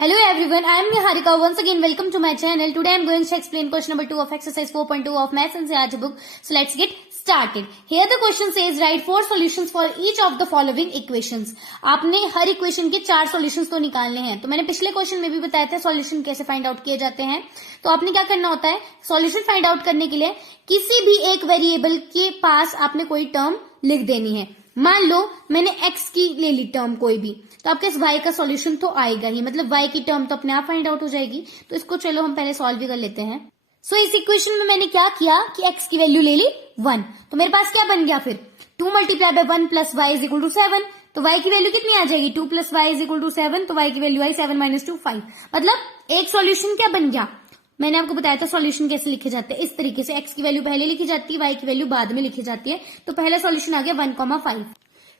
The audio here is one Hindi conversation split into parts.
Hello everyone, I am Niharika. Once again, welcome to my channel. Today I am going to explain question number 2 of exercise 4.2 of Maths NCERT book. So let's get started. Here the question says write 4 solutions for each of the following equations. आपने हर इक्वेशन के 4 सॉल्यूशंस तो निकालने हैं. तो मैंने पिछले क्वेश्चन में भी बताया था सॉल्यूशन कैसे फाइंड आउट किए जाते हैं. तो आपने क्या करना होता है, सॉल्यूशन फाइंड आउट करने के लिए किसी भी एक वेरिएबल के पास आपने कोई टर्म लिख देनी है. मान लो मैंने x की ले ली टर्म कोई भी, तो आपके इस y का सॉल्यूशन तो आएगा ही, मतलब y की टर्म तो अपने आप फाइंड आउट हो जाएगी. तो इसको चलो हम पहले सॉल्व भी कर लेते हैं. सो इस इक्वेशन में मैंने क्या किया कि x की वैल्यू ले ली 1, तो मेरे पास क्या बन गया फिर 2 multiply by 1 plus y is equal to 7. तो y की वैल्यू कितनी आ जाएगी 2 plus y is equal to 7. तो y की वैल्यू आई 7 माइनस 2 5. मतलब एक सॉल्यूशन क्या बन गया. मैंने आपको बताया था सॉल्यूशन कैसे लिखे जाते हैं. इस तरीके से x की वैल्यू पहले लिखी जाती है, y की वैल्यू बाद में लिखी जाती है. तो पहला सॉल्यूशन आ गया 1,5.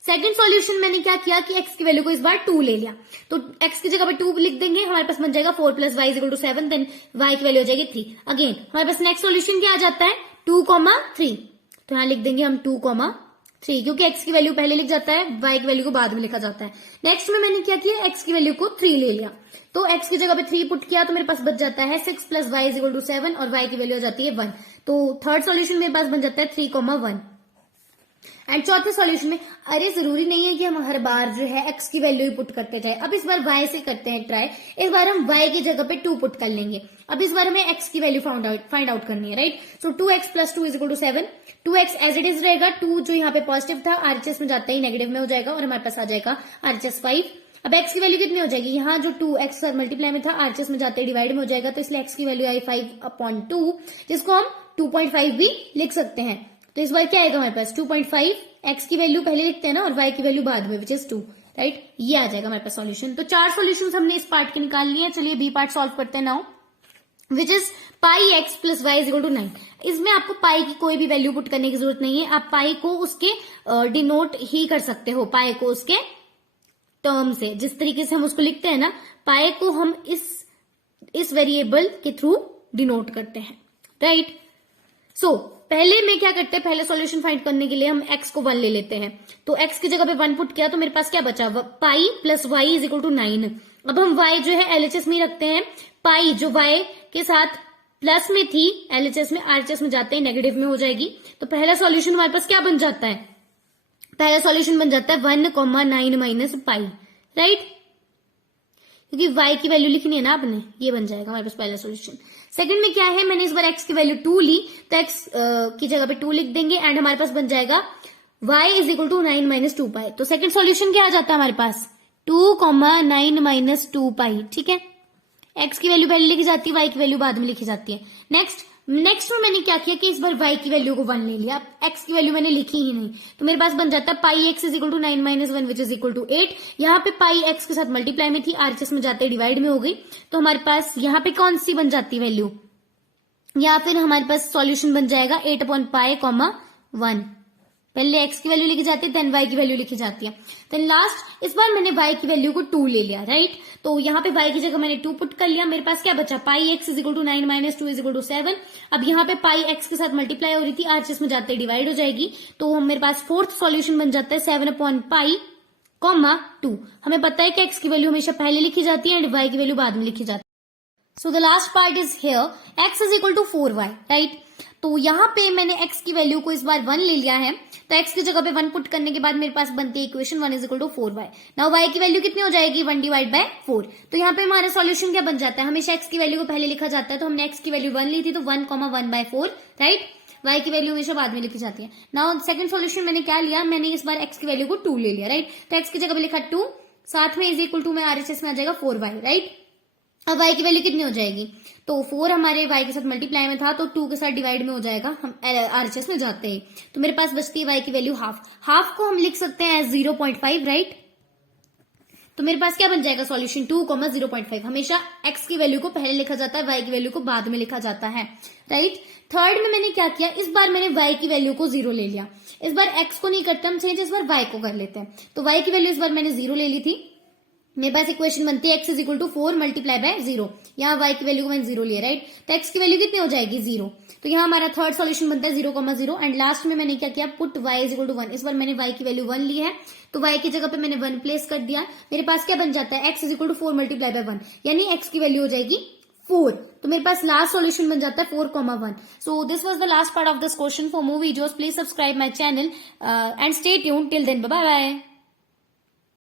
सेकंड सॉल्यूशन मैंने क्या किया कि x की वैल्यू को इस बार 2 ले लिया. तो x की जगह पे 2 लिख देंगे, हमारे पास बन जाएगा 4 plus y equal to 7. Then y की वैल्यू हो जाएगी 3. अगेन हमारे पास नेक्स्ट सॉल्यूशन क्या आ जाता है 2,3. तो यहाँ लिख देंगे हम 2,3, क्योंकि x की वैल्यू पहले लिख जाता है, y की वैल्यू को बाद में लिखा जाता है. नेक्स्ट में मैंने क्या किया x की वैल्यू को 3 ले लिया. तो x की जगह पे 3 पुट किया तो मेरे पास बच जाता है 6 प्लस वाई इक्वल टू 7 और y की वैल्यू हो जाती है 1. तो थर्ड सॉल्यूशन मेरे पास बन जाता है 3,1. एंड चौथे सॉल्यूशन में अरे जरूरी नहीं है कि हम हर बार जो है x की वैल्यू ही पुट करते जाए. अब इस बार y से करते हैं ट्राई. इस बार हम y की जगह पे 2 पुट कर लेंगे. अब इस बार हमें x की वैल्यू फाइंड आउट करनी है, right. So 2x plus 2 is equal to 7. 2x as it is रहेगा, 2 जो यहाँ पे पॉजिटिव था आरएचएस में जाता ही नेगेटिव में हो जाएगा और हमारे पास आ जाएगा आरएचएस 5. अब x की वैल्यू कितनी हो जाएगी, यहाँ जो 2x मल्टीप्लाई में था आरएचएस में जाते ही डिवाइड में हो जाएगा. तो इसलिए x की वैल्यू आई 5/2, जिसको हम 2.5 भी लिख सकते हैं. तो इस बार क्या आएगा हमारे पास 2.5. x की वैल्यू पहले लिखते हैं ना और y की वैल्यू बाद में, विच इज 2, राइट. ये आ जाएगा हमारे पास सॉल्यूशन. तो 4 सॉल्यूशंस हमने इस पार्ट के निकाल लिए. चलिए बी पार्ट सॉल्व करते हैं now, which is pi x plus y is equal to 9. इसमें आपको पाई की कोई भी वैल्यू पुट करने की जरूरत नहीं है. आप पाई को उसके डिनोट ही कर सकते हो, पाई को उसके टर्म से. जिस तरीके से हम उसको लिखते हैं ना, पाई को हम इस वेरिएबल के थ्रू डिनोट करते हैं, राइट. सो पहले में क्या करते हैं, पहले सॉल्यूशन फाइंड करने के लिए हम x को 1 ले लेते हैं. तो x की जगह पे 1 पुट किया तो मेरे पास क्या बचा, pi plus y is equal to 9. अब हम y जो है एलएचएस में रखते हैं. पाई जो y के साथ प्लस में थी एलएचएस में आरएचएस में जाते हैं नेगेटिव में हो जाएगी. तो पहला सॉल्यूशन हमारे पास क्या बन जाता है, पहला सॉल्यूशन बन जाता है 1,9 माइनस पाई, राइट. क्योंकि y की वैल्यू लिखनी है ना आपने, ये बन जाएगा हमारे पास पहला सॉल्यूशन. सेकंड में क्या है, मैंने इस बार x की वैल्यू 2 ली, तो x की जगह पे 2 लिख देंगे एंड हमारे पास बन जाएगा y is equal to 9 minus 2 pi. तो सेकंड सॉल्यूशन क्या आ जाता है हमारे पास 2,9 माइनस 2 पाई, ठीक है. x की वैल्यू पहले लिखी जाती है, y की वैल्यू बाद में लिखी जाती है. नेक्स्ट में मैंने क्या किया कि इस बार y की वैल्यू को 1 ले लिया. x की वैल्यू मैंने लिखी ही नहीं, तो मेरे पास बन जाता है pi x is equal to 9 minus 1 which is equal to 8. यहाँ पे पाई एक्स के साथ मल्टीप्लाई में थी, आरएचएस में जाते डिवाइड में हो गई. तो हमारे पास यहाँ पे कौन सी बन जाती है वैल्यू, या फिर हमारे पास सॉल्यूशन बन जाएगा 8/पाई,1. पहले x की वैल्यू लिखी जाती है, देन y की वैल्यू लिखी जाती है. देन लास्ट इस बार मैंने y की वैल्यू को 2 ले लिया, राइट. तो यहाँ पे y की जगह मैंने 2 पुट कर लिया. मेरे पास क्या बचा, pi x is equal to 9 minus 2 is equal to 7. अब यहाँ पे पाई एक्स के साथ मल्टीप्लाई हो रही थी, आरएचएस में जाते डिवाइड हो जाएगी. तो मेरे पास फोर्थ सॉल्यूशन बन जाता है 7/पाई,2. हमें पता है कि x की वैल्यू हमेशा पहले लिखी जाती है एंड y की वैल्यू बाद में लिखी जाती है. So the last part is here x is equal to 4y, right. तो यहाँ पे मैंने x की वैल्यू को इस बार 1 ले लिया है. तो x की जगह पे 1 पुट करने के बाद मेरे पास बनती है equation 1 is equal to 4y. Now y की वैल्यू कितनी हो जाएगी 1 डिवाइड बाय 4. तो यहाँ पे हमारा सॉल्यूशन क्या बन जाता है, हमेशा x की वैल्यू को पहले लिखा जाता है. तो हमने x की वैल्यू 1 ली थी, तो 1,1/4, राइट. y की वैल्यू हमेशा बाद में लिखी जाती है. नाउ सेकंड सॉल्यूशन मैंने क्या लिया, मैंने इस बार x की वैल्यू को 2 ले लिया, राइट. तो x की जगह पे लिखा 2, साथ में इज इक्वल टू में आरएचएस में आ जाएगा 4y, राइट. अब y की वैल्यू कितनी हो जाएगी, तो 4 हमारे y के साथ मल्टीप्लाई में था, तो 2 के साथ डिवाइड में हो जाएगा, हम आरएचएस में जाते हैं. तो मेरे पास बचती है y की वैल्यू हाफ को हम लिख सकते हैं एज 0.5, राइट. तो मेरे पास क्या बन जाएगा सॉल्यूशन 2,0.5. हमेशा x की वैल्यू को पहले लिखा जाता है, y की वैल्यू को बाद में लिखा जाता है, राइट. थर्ड में मैंने क्या किया, इस बार मैंने y की वैल्यू को 0 ले लिया. इस बार x को नहीं करते हम चेंज, इस बार y को कर लेते हैं. तो y की वैल्यू इस बार मैंने 0 ले ली थी. मेरे पास इक्वेशन बनती है x is equal to 4 multiply by 0। यहाँ y की वैल्यू को मैंने 0 लिया, राइट। तो x की वैल्यू कितनी हो जाएगी 0। तो यहाँ हमारा थर्ड सॉल्यूशन बनता है 0,0 एंड लास्ट में मैंने क्या किया, put y is equal to 1। इस बार मैंने y की वैल्यू 1 ली है, तो y की जगह पे मैंने 1 प्लेस कर दिया। मेरे पास क्या बन जाता है, x is equal to 4 multiply by 1, यानी x की वैल्यू हो जाएगी 4। तो मेरे पास लास्ट सॉल्यूशन बन जाता है 4,1। So this was the last part of this question. For more videos please subscribe my channel and stay tuned till then, bye bye.